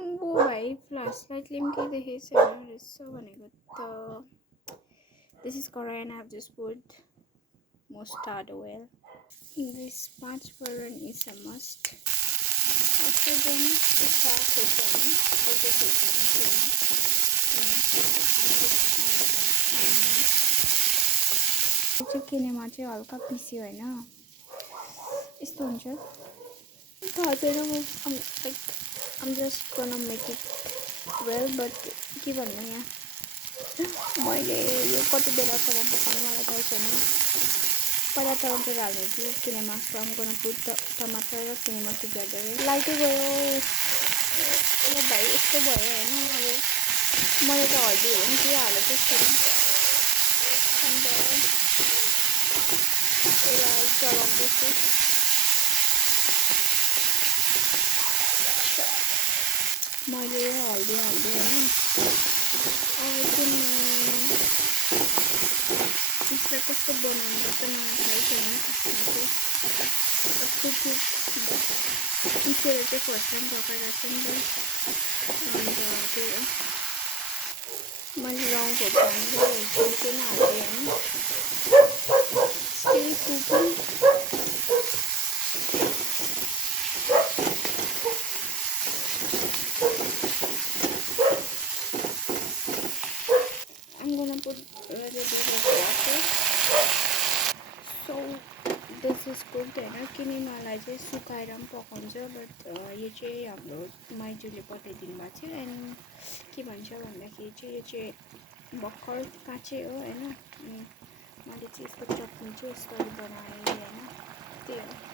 अम्बो भाइ फ्ल्यासलाइटले पनि केही देखेको छैन रहेछ भनेको त. This is Korean. I have just put mustard oil. This Panchparan is a must. After then, the sauce sesame, all the sesame tuna. Then I put on some onions. चाहिँ किनेमा चाहिँ हल्का पिस्यो होइन यस्तो हुन्छ थाहा छैन म I'm just gonna make it well but के भन्नु यहाँ मैले यो कति बेलासम्म पकाउनु मलाई थाहा छैन पहिला टमाटर हाल्ने कि किनेमा so I'm gonna put टमाटर र किनेमा together लाइटै गयो ल भाइ यस्तो भयो होइन अब मैले त हल्दीहरू पनि केही हालेको छैन अन्त यसलाई चलाउँदैछु मैले हल्दी हाल्दै होइन अब चाहिँ यसलाई कस्तो बनाउनु त मलाई थाहै छैन त्यसमा चाहिँ कुकुर पिसेर चाहिँ फर्स्ट टाइम पकाइरहेको छु नि त अन्त त्यही हो मैले रङ खोर्सानी र हेल्थी पनि हालेँ होइन still cooking I'm gonna put a little bit of water. So this is cooked होइन किनेमालाई चाहिँ सुकाएर पनि पकाउँछ बट यो चाहिँ हाम्रो माइजूले पठाइदिनु भएको थियो एन्ड के भन्छ भन्दाखेरि चाहिँ यो चाहिँ भर्खर काँचै हो होइन अनि मैले चाहिँ यसको चटनी चाहिँ यसरी बनाएँ होइन त्यही हो